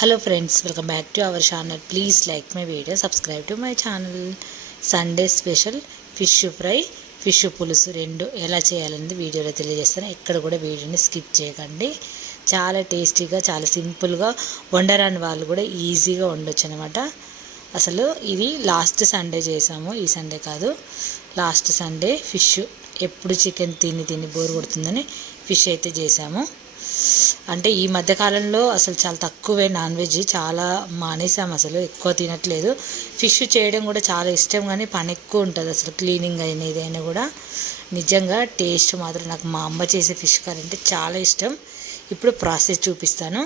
Hello friends, welcome back to our channel. Please like my video, subscribe to my channel. Sunday special fish fry, fish పులుసు రెండు ఎలా చేయాలనేది వీడియోలో తెలియజేస్తాను. ఎక్కడ కూడా వీడియోని స్కిప్ చేయకండి. చాలా టేస్టీగా, చాలా సింపుల్గా, వండరాని వాళ్ళు కూడా ఈజీగా వండొచ్చు అనమాట. అసలు ఇది లాస్ట్ సండే చేసాము, ఈ సండే కాదు. లాస్ట్ సండే ఫిష్, ఎప్పుడు చికెన్ తిని బోర్ కొడుతుందని ఫిష్ అయితే చేసాము. అంటే ఈ మధ్యకాలంలో అసలు చాలా తక్కువే నాన్ వెజ్, చాలా మానేసాము, అసలు ఎక్కువ తినట్లేదు. ఫిష్ చేయడం కూడా చాలా ఇష్టం, కానీ పని ఎక్కువ ఉంటుంది అసలు, క్లీనింగ్ అయినా ఏదైనా కూడా. నిజంగా టేస్ట్ మాత్రం నాకు మా అమ్మ చేసే ఫిష్ కర్రీ అంటే చాలా ఇష్టం. ఇప్పుడు ప్రాసెస్ చూపిస్తాను.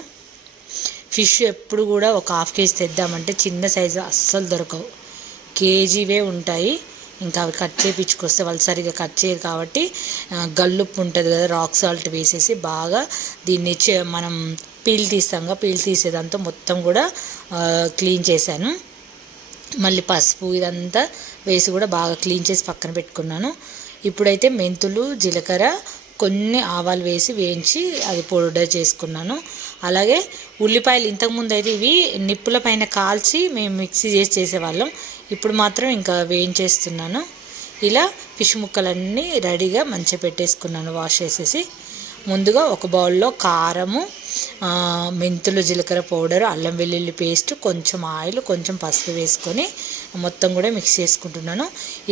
ఫిష్ ఎప్పుడు కూడా ఒక హాఫ్ కేజీ తెద్దామంటే చిన్న సైజు అస్సలు దొరకవు, కేజీవే ఉంటాయి. ఇంకా అవి కట్ చేయించుకొస్తే వాళ్ళు సరిగా కట్ చేయరు కాబట్టి గల్లుప్పు ఉంటుంది కదా, రాక్ సాల్ట్ వేసేసి బాగా దీన్ని మనం పీల్ తీస్తాంగా, పీల్ తీసేదంతా మొత్తం కూడా క్లీన్ చేశాను. మళ్ళీ పసుపు ఇదంతా వేసి కూడా బాగా క్లీన్ చేసి పక్కన పెట్టుకున్నాను. ఇప్పుడైతే మెంతులు, జీలకర్ర, కొన్ని ఆవాలు వేసి వేయించి అది పౌడర్ చేసుకున్నాను. అలాగే ఉల్లిపాయలు, ఇంతకుముందు అయితే ఇవి నిప్పుల పైన కాల్చి మేము మిక్సీ చేసి చేసేవాళ్ళం. ఇప్పుడు మాత్రం ఇంకా వేయించేస్తున్నాను. ఇలా ఫిష్ ముక్కలన్నీ రెడీగా మంచిగా పెట్టేసుకున్నాను, వాష్ చేసేసి. ముందుగా ఒక బౌల్లో కారము, మెంతులు, జీలకర్ర పౌడర్, అల్లం వెల్లుల్లి పేస్ట్, కొంచెం ఆయిల్, కొంచెం పసుపు వేసుకొని మొత్తం కూడా మిక్స్ చేసుకుంటున్నాను.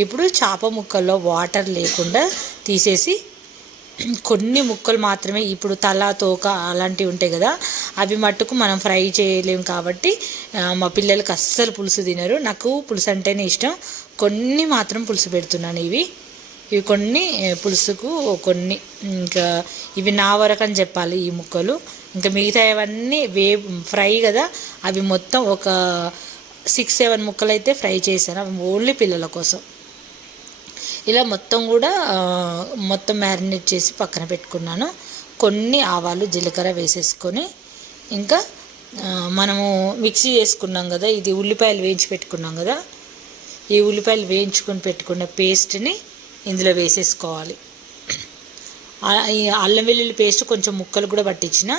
ఇప్పుడు చేప ముక్కల్లో వాటర్ లేకుండా తీసేసి కొన్ని ముక్కలు మాత్రమే, ఇప్పుడు తల, తోక అలాంటివి ఉంటాయి కదా, అవి మట్టుకు మనం ఫ్రై చేయలేము కాబట్టి మా పిల్లలకి అస్సలు పులుసు తినరు. నాకు పులుసు అంటేనే ఇష్టం. కొన్ని మాత్రం పులుసు పెడుతున్నాను. ఇవి కొన్ని పులుసుకు, కొన్ని ఇంకా ఇవి నా వరకు అని చెప్పాలి ఈ ముక్కలు. ఇంకా మిగతా అవన్నీ ఫ్రై కదా, అవి మొత్తం ఒక 6-7 ముక్కలు అయితే ఫ్రై చేశాను, అవి ఓన్లీ పిల్లల కోసం. ఇలా మొత్తం కూడా మొత్తం మ్యారినేట్ చేసి పక్కన పెట్టుకున్నాను. కొన్ని ఆవాలు, జీలకర్ర వేసేసుకొని, ఇంకా మనము మిక్సీ చేసుకున్నాం కదా, ఇది ఉల్లిపాయలు వేయించి పెట్టుకున్నాం కదా, ఈ ఉల్లిపాయలు వేయించుకొని పెట్టుకున్న పేస్ట్ని ఇందులో వేసేసుకోవాలి. ఈ అల్లం వెల్లుల్లి పేస్ట్ కొంచెం ముక్కలు కూడా పట్టించిన,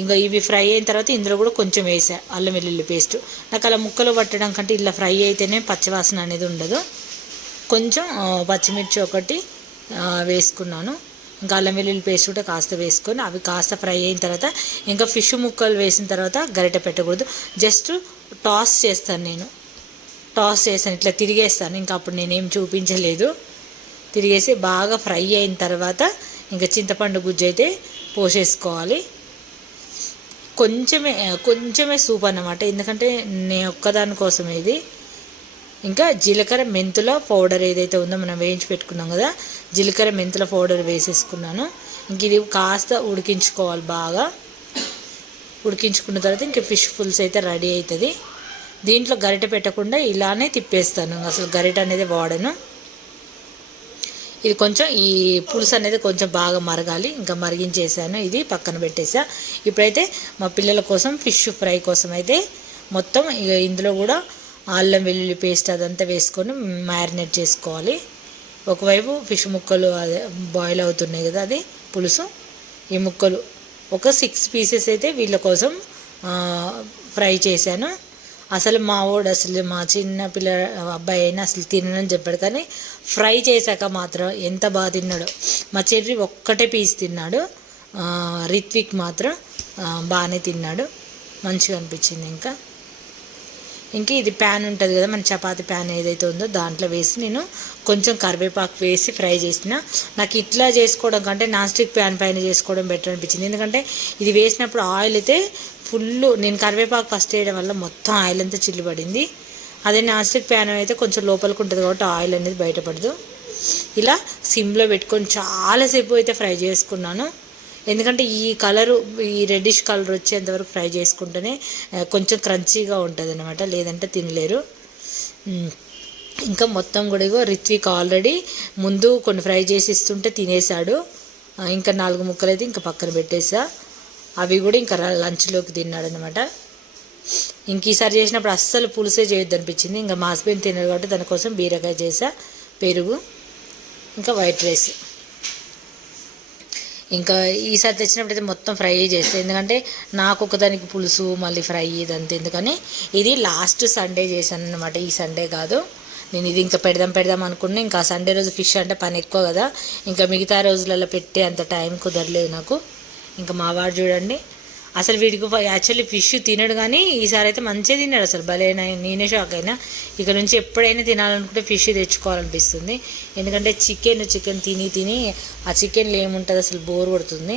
ఇంకా ఇవి ఫ్రై అయిన తర్వాత ఇందులో కూడా కొంచెం వేసా అల్లం వెల్లుల్లి పేస్ట్. నాకు అలా ముక్కలు పట్టడం కంటే ఇలా ఫ్రై అయితేనే పచ్చివాసన అనేది ఉండదు. కొంచెం పచ్చిమిర్చి ఒకటి వేసుకున్నాను. ఇంకా అల్లం వెల్లుల్లి పేస్ట్ కూడా కాస్త వేసుకొని అవి కాస్త ఫ్రై అయిన తర్వాత, ఇంకా ఫిష్ ముక్కలు వేసిన తర్వాత గరిటె పెట్టకూడదు, జస్ట్ టాస్ చేస్తాను నేను. టాస్ చేస్తాను, ఇట్లా తిరిగేస్తాను. ఇంకా అప్పుడు నేనేం చూపించలేదు. తిరిగేసి బాగా ఫ్రై అయిన తర్వాత ఇంకా చింతపండు గుజ్జు అయితే పోసేసుకోవాలి. కొంచెమే సూప్ అన్నమాట, ఎందుకంటే నేను ఒక్కదాని కోసం ఇది. ఇంకా జీలకర్ర మెంతుల పౌడర్ ఏదైతే ఉందో మనం వేయించి పెట్టుకున్నాం కదా, జీలకర్ర మెంతుల పౌడర్ వేసేసుకున్నాను. ఇంక ఇది కాస్త ఉడికించుకోవాలి. బాగా ఉడికించుకున్న తర్వాత ఇంకా ఫిష్ పులుసు అయితే రెడీ అవుతుంది. దీంట్లో గరిటె పెట్టకుండా ఇలానే తిప్పేస్తాను, అసలు గరిటె అనేది వాడను. ఇది కొంచెం ఈ పులుసు అనేది కొంచెం బాగా మరగాలి. ఇంకా మరిగించేసాను, ఇది పక్కన పెట్టేసా. ఇప్పుడైతే మా పిల్లల కోసం ఫిష్ ఫ్రై కోసం అయితే మొత్తం ఇందులో కూడా అల్లం వెల్లుల్లి పేస్ట్ అదంతా వేసుకొని మ్యారినేట్ చేసుకోవాలి. ఒకవైపు ఫిష్ ముక్కలు అదే బాయిల్ అవుతున్నాయి కదా, అది పులుసు. ఈ ముక్కలు ఒక 6 పీసెస్ అయితే వీళ్ళ కోసం ఫ్రై చేశాను. అసలు మా చిన్న అబ్బాయి అయినా అసలు తినని చెప్పాడు, కానీ ఫ్రై చేశాక మాత్రం ఎంత బాగా తిన్నాడో. మా చెర్రి ఒక్కటే పీస్ తిన్నాడు, రిత్విక్ మాత్రం బాగానే తిన్నాడు, మంచిగా అనిపించింది. ఇంకా ఇది ప్యాన్ ఉంటుంది కదా, మన చపాతీ ప్యాన్ ఏదైతే ఉందో దాంట్లో వేసి నేను కొంచెం కరివేపాకు వేసి ఫ్రై చేసిన. నాకు ఇట్లా చేసుకోవడం కంటే నాన్ స్టిక్ ప్యాన్ పైన చేసుకోవడం బెటర్ అనిపించింది, ఎందుకంటే ఇది వేసినప్పుడు ఆయిల్ అయితే ఫుల్, నేను కరివేపాకు ఫస్ట్ వేయడం వల్ల మొత్తం ఆయిల్ అంతా చిల్లుపడింది. అదే నాన్ స్టిక్ ప్యాన్ అయితే కొంచెం లోపలికి ఉంటుంది కాబట్టి ఆయిల్ అనేది బయటపడదు. ఇలా సిమ్లో పెట్టుకొని చాలాసేపు అయితే ఫ్రై చేసుకున్నాను, ఎందుకంటే ఈ కలరు, ఈ రెడ్డిష్ కలర్ వచ్చేంతవరకు ఫ్రై చేసుకుంటేనే కొంచెం క్రంచీగా ఉంటుంది అనమాట, లేదంటే తినలేరు. ఇంకా మొత్తం కూడా రిత్విక్ ఆల్రెడీ ముందు కొన్ని ఫ్రై చేసి ఇస్తుంటే తినేసాడు. ఇంకా 4 ముక్కలు అయితే ఇంకా పక్కన పెట్టేసా, అవి కూడా ఇంకా లంచ్లోకి తిన్నాడు అనమాట. ఇంక ఈసారి చేసినప్పుడు అస్సలు పులుసే చేయొద్దు అనిపించింది. ఇంకా మా హస్బెండ్ తినడు కాబట్టి దానికోసం బీరకాయ చేసా, పెరుగు, ఇంకా వైట్ రైస్. ఇంకా ఈసారి తెచ్చినప్పుడైతే మొత్తం ఫ్రై చేస్తాను, ఎందుకంటే నాకు ఒకదానికి పులుసు మళ్ళీ ఫ్రై ఇదంతా ఎందుకని. ఇది లాస్ట్ సండే చేశాను అనమాట, ఈ సండే కాదు. నేను ఇది ఇంకా పెడదాం అనుకున్నా, ఇంకా సండే రోజు ఫిష్ అంటే పని ఎక్కువ కదా, ఇంకా మిగతా రోజులలో పెట్టే అంత టైం కుదరలేదు నాకు. ఇంకా మా వాడు చూడండి అసలు వీడికి యాక్చువల్లీ ఫిష్ తినడు, కానీ ఈసారి అయితే మంచిగా తిన్నాడు అసలు భలేనా. నేనే షాక్ అయినా. ఇక నుంచి ఎప్పుడైనా తినాలనుకుంటే ఫిష్ తెచ్చుకోవాలనిపిస్తుంది, ఎందుకంటే చికెన్ తిని ఆ చికెన్లో ఏముంటుంది అసలు బోర్ కొడుతుంది.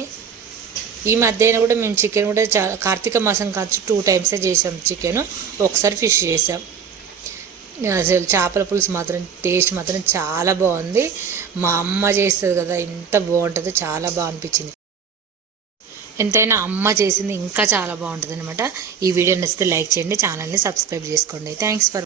ఈ మధ్యన కూడా మేము చికెన్ కూడా కార్తీక మాసం కావచ్చు 2 times చేసాం చికెన్, ఒకసారి ఫిష్ చేసాం. అసలు చేపల పులుసు మాత్రం టేస్ట్ మాత్రం చాలా బాగుంది. మా అమ్మ చేస్తుంది కదా, ఎంత బాగుంటుందో, చాలా బాగా అనిపించింది. ఎంతైనా అమ్మ చేసింది ఇంకా చాలా బాగుంటుంది అనమాట. ఈ వీడియో నచ్చితే లైక్ చేయండి, ఛానల్ని సబ్స్క్రైబ్ చేసుకోండి. Thanks for